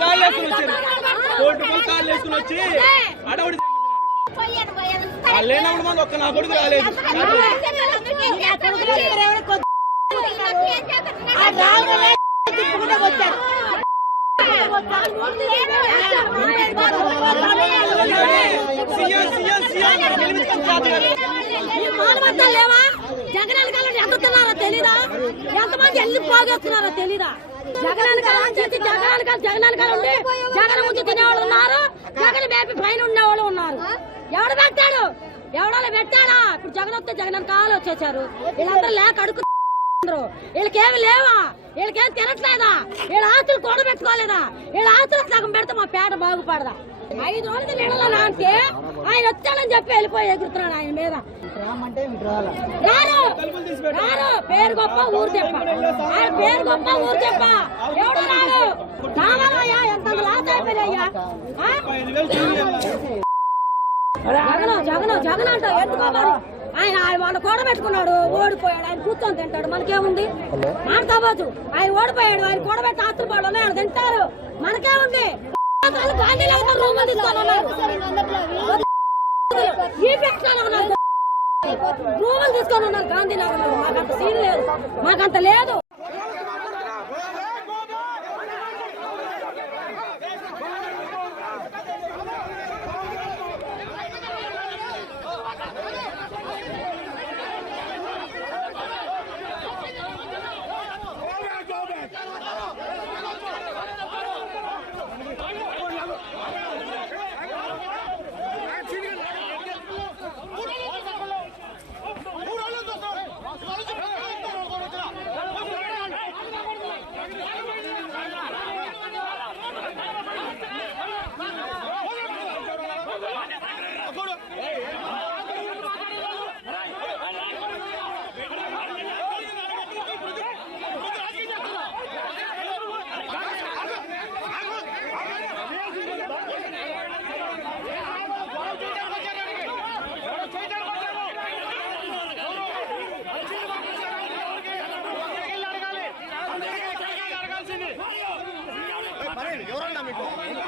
కాళ్ళు వేసుకుని వచ్చారు రూపాయలు కాళ్ళు వేసుకుని వచ్చి అడవుడి లేనప్పుడు మంది ఒక్క నా కొడుకు రాలేదు సీఎం మానవత్వం లేవా జగన్ వెనకాల తెలీదా ఎంతమంది ఎల్లి పోగేస్తున్నారో తెలీదా జగన్ వెనకాల చేసి జగన్ వెనకాల జగన్ వెనకాల ఉండి జగన్ ముందు తినేవాళ్ళు ఉన్నారు జగన్ బేబీ పైన ఉండేవాళ్ళు ఉన్నారు ఎవడు పెట్టాడు? ఎవడో పెట్టాడా? ఇప్పుడు జగన్ వస్తే జగన్ వెనకాల వచ్చేసారు వీళ్ళందరూ లేక అడుగు వీళ్ళకేమి లేవా? వీళ్ళకేం తినట్లేదా? వీళ్ళ ఆస్తులు కూడబెట్టుకోలేదా వీళ్ళ ఆస్తులు సగం పెడితే మా పేట బాగుపడదా? ఐదు రోజులు నీళ్ళలో అంటే ఆయన వచ్చాడని చెప్పి వెళ్ళిపోయి ఎగురుతున్నాడు ఆయన మీద. రారు! రారు! పేరు గొప్ప ఊరు చెప్ప. ఆయన పేరు గొప్ప ఊరు చెప్ప. ఎవడు రాడు కావాలయ్యా ఎంత లాస్ సీఎం జగన్ జగన్ జగన్ అంట ఎత్తుకోవాలి వాళ్ళు కూడా పెట్టుకున్నాడు ఓడిపోయాడు ఆయన కూర్చొని తింటాడు. మనకేముంది? మాట్లాడవచ్చు ఆయన ఓడిపోయాడు ఆయన కూడా పెట్టి ఉన్నాయి ఆయన తింటారు. మనకేముంది? రూములు తీసుకొని ఉన్నారు గాంధీనగర్ మాకంత సీన్ లేదు. మాకంత లేదు. ಮಾಡಬೇಕು